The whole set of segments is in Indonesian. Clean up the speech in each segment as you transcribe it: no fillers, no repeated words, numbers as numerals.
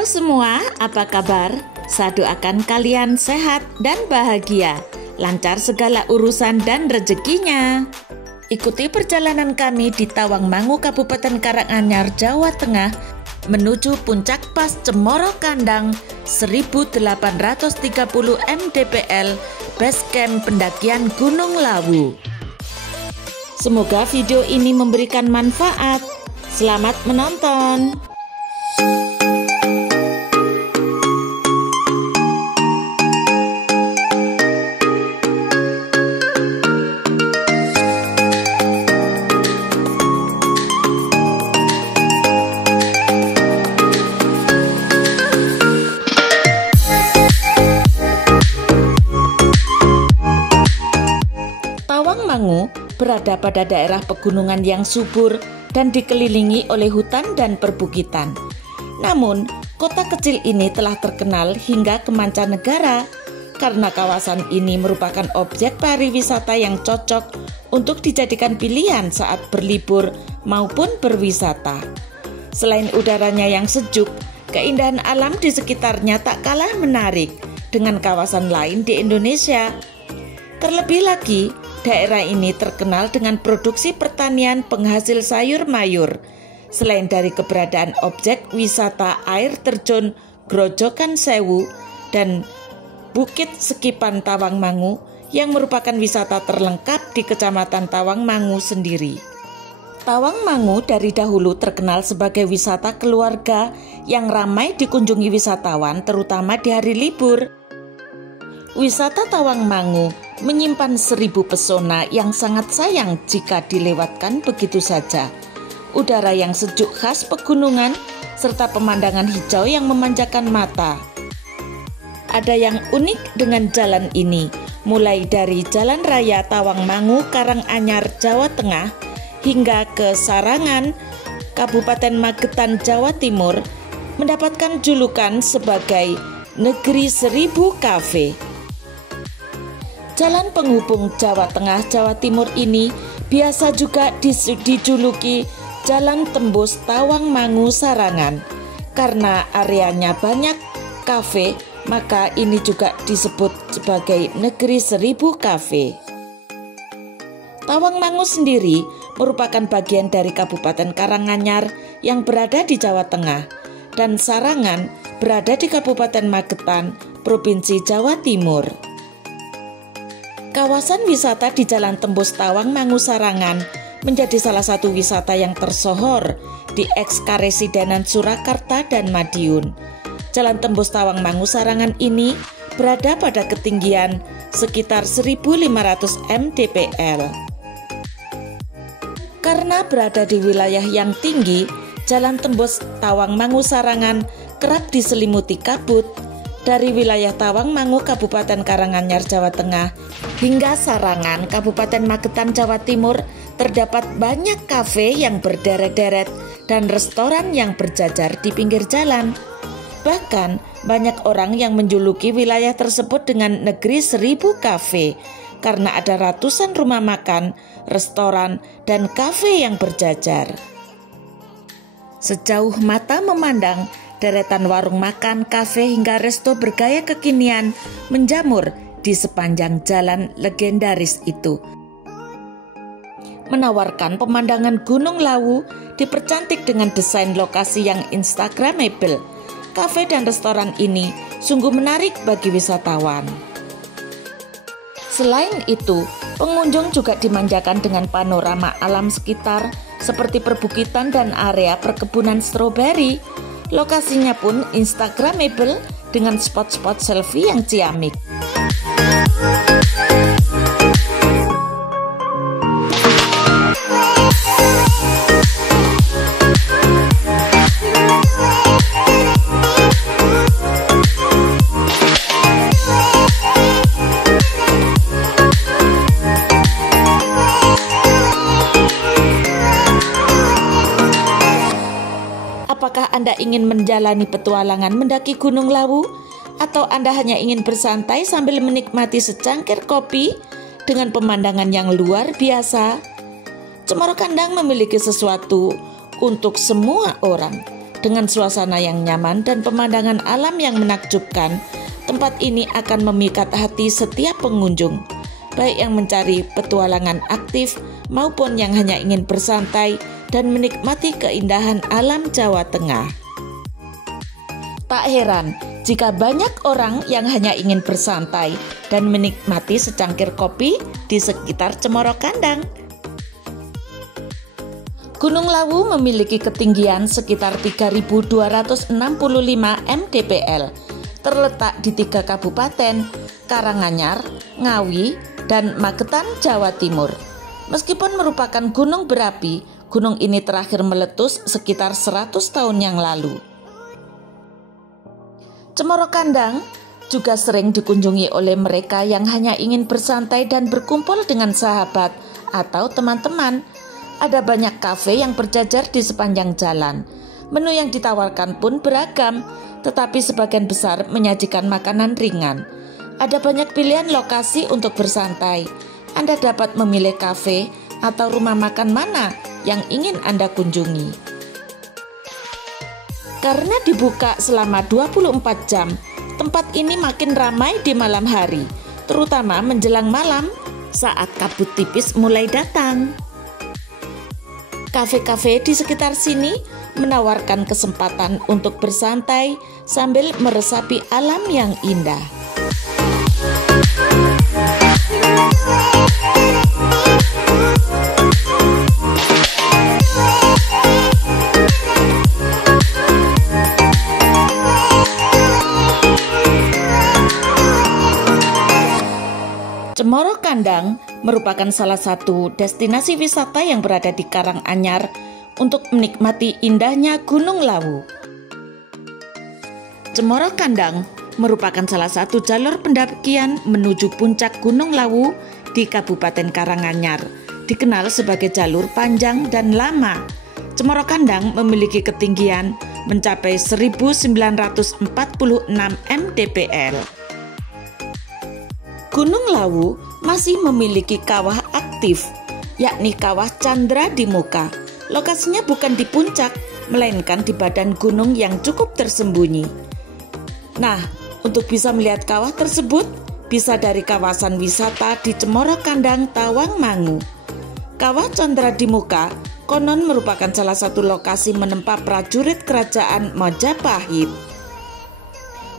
Halo semua, apa kabar? Saya doakan kalian sehat dan bahagia, lancar segala urusan dan rezekinya. Ikuti perjalanan kami di Tawangmangu, Kabupaten Karanganyar, Jawa Tengah, menuju Puncak Pas Cemoro Kandang 1830 mdpl Base Camp Pendakian Gunung Lawu. Semoga video ini memberikan manfaat. Selamat menonton. Tawangmangu berada pada daerah pegunungan yang subur dan dikelilingi oleh hutan dan perbukitan. Namun, kota kecil ini telah terkenal hingga ke mancanegara karena kawasan ini merupakan objek pariwisata yang cocok untuk dijadikan pilihan saat berlibur maupun berwisata. Selain udaranya yang sejuk, keindahan alam di sekitarnya tak kalah menarik dengan kawasan lain di Indonesia. Terlebih lagi, daerah ini terkenal dengan produksi pertanian penghasil sayur mayur. Selain dari keberadaan objek wisata air terjun Grojogan Sewu dan Bukit Sekipan Tawangmangu yang merupakan wisata terlengkap di Kecamatan Tawangmangu sendiri. Tawangmangu dari dahulu terkenal sebagai wisata keluarga yang ramai dikunjungi wisatawan terutama di hari libur. Wisata Tawangmangu menyimpan 1000 pesona yang sangat sayang jika dilewatkan begitu saja. Udara yang sejuk khas pegunungan serta pemandangan hijau yang memanjakan mata. Ada yang unik dengan jalan ini, mulai dari Jalan Raya Tawangmangu, Karanganyar, Jawa Tengah hingga ke Sarangan, Kabupaten Magetan, Jawa Timur, mendapatkan julukan sebagai Negeri 1000 Cafe. Jalan penghubung Jawa Tengah, Jawa Timur ini biasa juga dijuluki Jalan Tembus Tawangmangu Sarangan. Karena areanya banyak kafe, maka ini juga disebut sebagai Negeri 1000 Cafe. Tawangmangu sendiri merupakan bagian dari Kabupaten Karanganyar yang berada di Jawa Tengah, dan Sarangan berada di Kabupaten Magetan, Provinsi Jawa Timur. Kawasan wisata di Jalan Tembus Tawangmangu Sarangan menjadi salah satu wisata yang tersohor di eks-Karesidenan Surakarta dan Madiun. Jalan Tembus Tawangmangu Sarangan ini berada pada ketinggian sekitar 1500 mdpl. Karena berada di wilayah yang tinggi, Jalan Tembus Tawangmangu Sarangan kerap diselimuti kabut. Dari wilayah Tawangmangu, Kabupaten Karanganyar, Jawa Tengah, hingga Sarangan, Kabupaten Magetan, Jawa Timur, terdapat banyak kafe yang berderet-deret dan restoran yang berjajar di pinggir jalan. Bahkan, banyak orang yang menjuluki wilayah tersebut dengan Negeri 1000 Cafe, karena ada ratusan rumah makan, restoran, dan kafe yang berjajar. Sejauh mata memandang, deretan warung makan, kafe, hingga resto bergaya kekinian menjamur di sepanjang jalan legendaris itu. Menawarkan pemandangan Gunung Lawu dipercantik dengan desain lokasi yang instagramable. Kafe dan restoran ini sungguh menarik bagi wisatawan. Selain itu, pengunjung juga dimanjakan dengan panorama alam sekitar seperti perbukitan dan area perkebunan stroberi. Lokasinya pun instagramable dengan spot-spot selfie yang ciamik. Apakah Anda ingin menjalani petualangan mendaki Gunung Lawu? Atau Anda hanya ingin bersantai sambil menikmati secangkir kopi dengan pemandangan yang luar biasa? Cemoro Kandang memiliki sesuatu untuk semua orang. Dengan suasana yang nyaman dan pemandangan alam yang menakjubkan, tempat ini akan memikat hati setiap pengunjung, baik yang mencari petualangan aktif maupun yang hanya ingin bersantai dan menikmati keindahan alam Jawa Tengah. Tak heran jika banyak orang yang hanya ingin bersantai dan menikmati secangkir kopi di sekitar Cemoro Kandang. Gunung Lawu memiliki ketinggian sekitar 3.265 mdpl, terletak di 3 kabupaten, Karanganyar, Ngawi, dan Magetan, Jawa Timur. Meskipun merupakan gunung berapi, gunung ini terakhir meletus sekitar 100 tahun yang lalu. Cemoro Kandang juga sering dikunjungi oleh mereka yang hanya ingin bersantai dan berkumpul dengan sahabat atau teman-teman. Ada banyak kafe yang berjajar di sepanjang jalan. Menu yang ditawarkan pun beragam, tetapi sebagian besar menyajikan makanan ringan. Ada banyak pilihan lokasi untuk bersantai. Anda dapat memilih kafe atau rumah makan mana yang ingin Anda kunjungi. Karena dibuka selama 24 jam, tempat ini makin ramai di malam hari, terutama menjelang malam saat kabut tipis mulai datang. Kafe-kafe di sekitar sini menawarkan kesempatan untuk bersantai sambil meresapi alam yang indah. Cemoro Kandang merupakan salah satu destinasi wisata yang berada di Karanganyar untuk menikmati indahnya Gunung Lawu. Cemoro Kandang merupakan salah satu jalur pendakian menuju puncak Gunung Lawu di Kabupaten Karanganyar, dikenal sebagai jalur panjang dan lama. Cemoro Kandang memiliki ketinggian mencapai 1.946 mdpl. Gunung Lawu masih memiliki kawah aktif, yakni Kawah Candra di Muka. Lokasinya bukan di puncak, melainkan di badan gunung yang cukup tersembunyi. Nah, untuk bisa melihat kawah tersebut, bisa dari kawasan wisata di Cemoro Kandang, Tawangmangu. Kawah Candra di Muka konon merupakan salah satu lokasi menempa prajurit kerajaan Majapahit.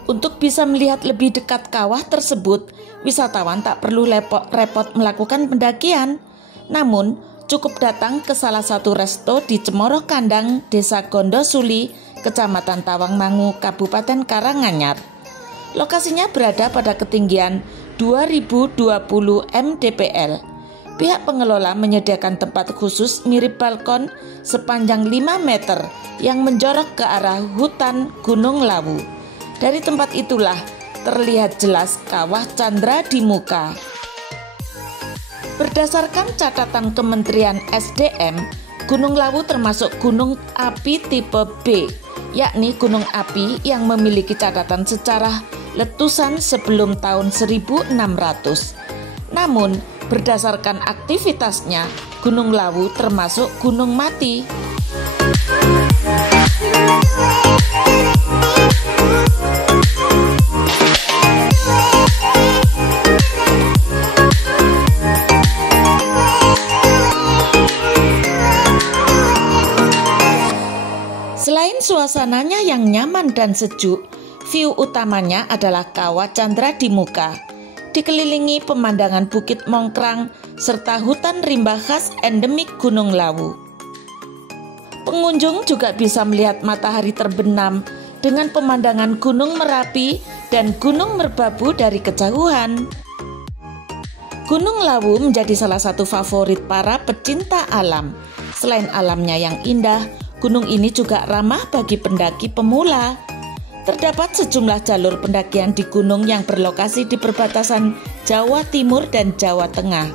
Untuk bisa melihat lebih dekat kawah tersebut, wisatawan tak perlu repot melakukan pendakian, namun cukup datang ke salah satu resto di Cemoro Kandang, Desa Gondosuli, Kecamatan Tawangmangu, Kabupaten Karanganyar. Lokasinya berada pada ketinggian 2020 mdpl. Pihak pengelola menyediakan tempat khusus mirip balkon sepanjang 5 meter yang menjorok ke arah hutan Gunung Lawu. Dari tempat itulah terlihat jelas Kawah Candra di Muka. Berdasarkan catatan Kementerian SDM, Gunung Lawu termasuk gunung api tipe B, yakni gunung api yang memiliki catatan sejarah letusan sebelum tahun 1600. Namun, berdasarkan aktivitasnya, Gunung Lawu termasuk gunung mati. Selain suasananya yang nyaman dan sejuk, view utamanya adalah Kawah Candra di Muka, dikelilingi pemandangan Bukit Mongkrang serta hutan rimba khas endemik Gunung Lawu. Pengunjung juga bisa melihat matahari terbenam dengan pemandangan Gunung Merapi dan Gunung Merbabu dari kejauhan. Gunung Lawu menjadi salah satu favorit para pecinta alam. Selain alamnya yang indah, gunung ini juga ramah bagi pendaki pemula. Terdapat sejumlah jalur pendakian di gunung yang berlokasi di perbatasan Jawa Timur dan Jawa Tengah.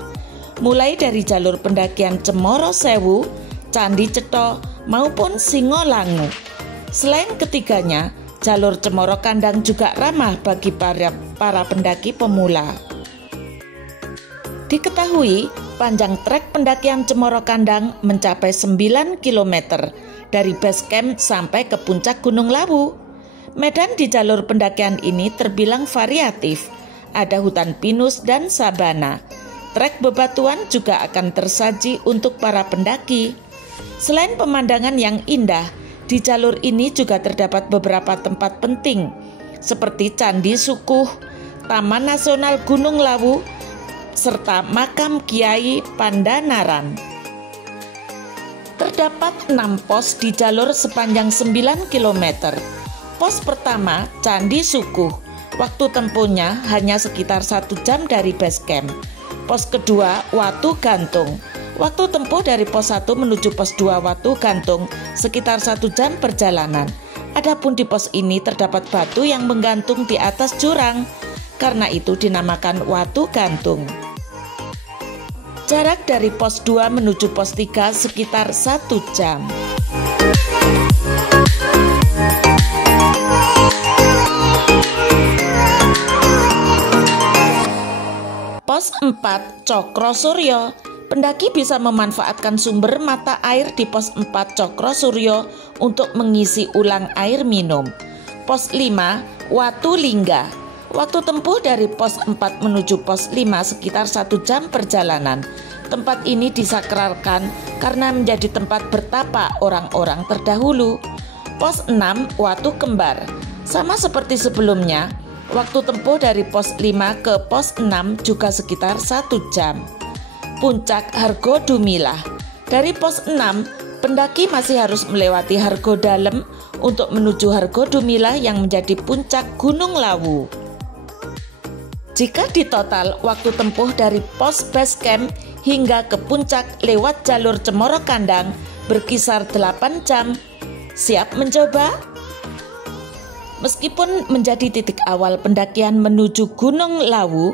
Mulai dari jalur pendakian Cemoro Sewu, Candi Cetho, maupun Singolangu. Selain ketiganya, jalur Cemoro Kandang juga ramah bagi para pendaki pemula. Diketahui panjang trek pendakian Cemoro Kandang mencapai 9 km dari base camp sampai ke puncak Gunung Lawu. Medan di jalur pendakian ini terbilang variatif, ada hutan pinus dan sabana. Trek bebatuan juga akan tersaji untuk para pendaki. Selain pemandangan yang indah, di jalur ini juga terdapat beberapa tempat penting seperti Candi Sukuh, Taman Nasional Gunung Lawu, serta makam Kiai Pandanaran. Terdapat 6 pos di jalur sepanjang 9 km. Pos pertama, Candi Sukuh, waktu tempuhnya hanya sekitar 1 jam dari base camp. Pos kedua, Watu Gantung, waktu tempuh dari pos 1 menuju pos 2 Watu Gantung sekitar 1 jam perjalanan. Adapun di pos ini terdapat batu yang menggantung di atas jurang, karena itu dinamakan Watu Gantung. Jarak dari pos 2 menuju pos 3 sekitar 1 jam. Pos 4 Cokro Suryo. Pendaki bisa memanfaatkan sumber mata air di pos 4 Cokro Suryo untuk mengisi ulang air minum. Pos 5 Watu Lingga. Waktu tempuh dari pos 4 menuju pos 5 sekitar 1 jam perjalanan. Tempat ini disakralkan karena menjadi tempat bertapa orang-orang terdahulu. Pos 6 Watu Kembar. Sama seperti sebelumnya, waktu tempuh dari pos 5 ke pos 6 juga sekitar 1 jam. Puncak Hargo Dumilah. Dari pos 6, pendaki masih harus melewati Hargo Dalem untuk menuju Hargo Dumilah yang menjadi puncak Gunung Lawu. Jika ditotal waktu tempuh dari pos base camp hingga ke puncak lewat jalur Cemoro Kandang berkisar 8 jam. Siap mencoba? Meskipun menjadi titik awal pendakian menuju Gunung Lawu,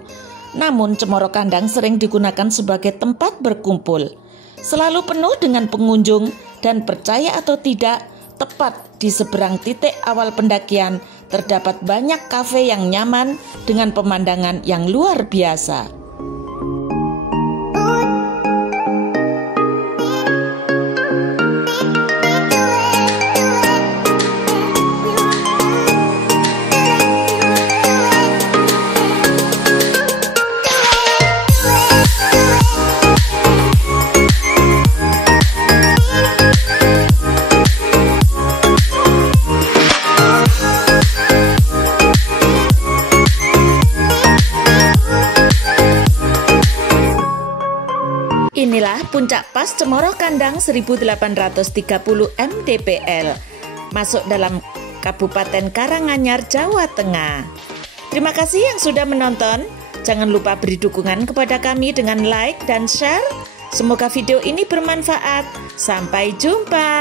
namun Cemoro Kandang sering digunakan sebagai tempat berkumpul. Selalu penuh dengan pengunjung dan percaya atau tidak, tepat di seberang titik awal pendakian terdapat banyak kafe yang nyaman dengan pemandangan yang luar biasa. Inilah puncak pas Cemoro Kandang 1830 mdpl, masuk dalam Kabupaten Karanganyar, Jawa Tengah. Terima kasih yang sudah menonton. Jangan lupa beri dukungan kepada kami dengan like dan share. Semoga video ini bermanfaat. Sampai jumpa.